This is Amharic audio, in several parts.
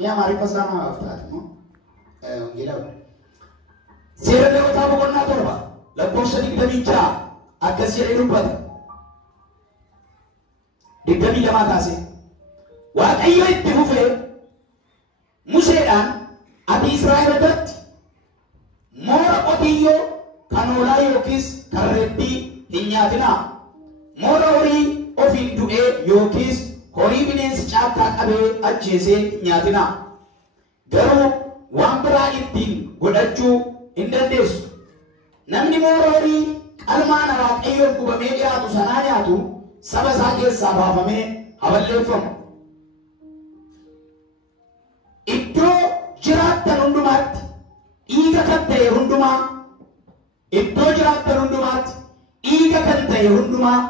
يا معرفة سامع أفتات مو وانجيلاو سيرة لو تابو قلنا تربا لبوشة دقدمي جا أكسير إلوبات دقدمي لما تاسي وأكيو اتفوفي مسيران أبي إسرائيل دت مورا قديو كانولا يوكيس كربي هنياتنا مورا وري أوفين دوئي يوكيس هوري بنين سجاكا أبي أجيسي هنياتنا garuu waan biraa ittiin godhachuu hin dandeessu namni moorii qalmaan waaqayyoon gubamee dhiyaatu sanaa nyaatu saba isaa keessaa baafamee haballeeffamu iddoo jiraattan hundumaatti dhiiga kan ta'e hundumaa iddoo jiraattan hundumaatti dhiiga kan ta'e hundumaa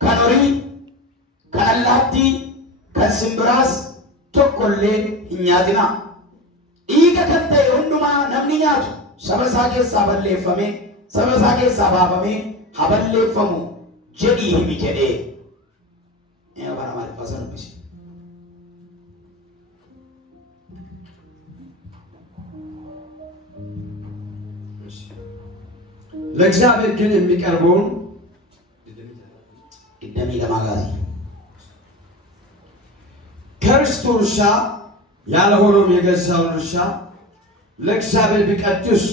kan horii kan allaattii kan simbiraas tokkollee hin nyaatina dhiiga kan ta'e hundumaa namni nyaatu saba isaa keessaa balleeffamee saba isaa keessaa baafamee haballeeffamu jedhii himi jedhee bara maaliif asan dubbisi ለእግዚአብሔር ግን የሚቀርበውን ድደሚ ለማጋዚ ከርስቱ እርሻ ያልሆነውም የገዛውን እርሻ ለእግዚአብሔር ቢቀድስ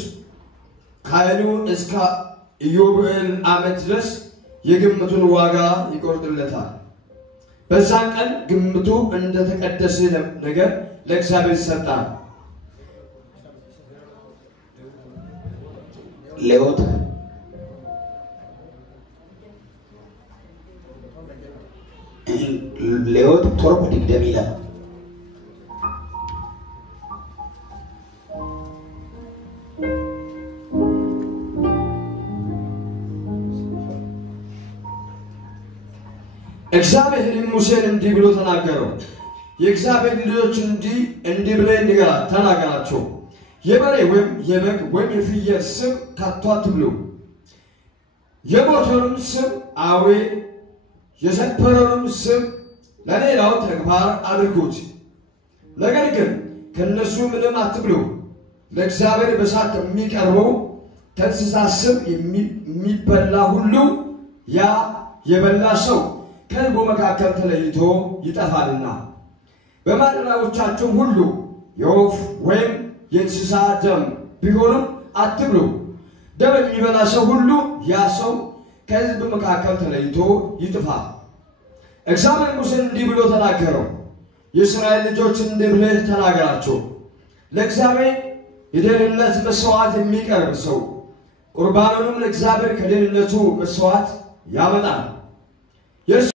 ካህኑ እስከ ኢዮቤል ዓመት ድረስ የግምቱን ዋጋ ይቆርጥለታል። በዛን ቀን ግምቱ እንደተቀደሰ ነገር ለእግዚአብሔር ይሰጣል። ሌዎት ቶርብ ድግደሚ ለ እግዚአብሔር ሙሴን እንዲህ ብሎ ተናገረው የእግዚአብሔር ልጆች እንዲህ ብለህ ተናገራቸው የበሬ ወይም የበግ ወይም የፍየል ስም ከቶ አትብሉ የሞተውንም ስም አዌ የሰፈረውንም ስም ለሌላው ተግባር አድርጉት ነገር ግን ከነሱ ምንም አትብሉ ለእግዚአብሔር በሳት የሚቀርበው ከእንስሳ ስም የሚበላ ሁሉ ያ የበላ ሰው ከሕዝቡ መካከል ተለይቶ ይጠፋልና በማደሪያዎቻችሁ ሁሉ የወፍ ወይም የእንስሳ ደም ቢሆንም አትብሉ ደም የሚበላ ሰው ሁሉ ያ ሰው ከሕዝቡ መካከል ተለይቶ ይጥፋ እግዚአብሔር ሙሴን እንዲህ ብሎ ተናገረው የእስራኤል ልጆች እንዲህ ብለህ ተናገራቸው ለእግዚአብሔር የደህንነት መስዋዕት የሚቀርብ ሰው ቁርባኑንም ለእግዚአብሔር ከደህንነቱ መስዋዕት ያመጣል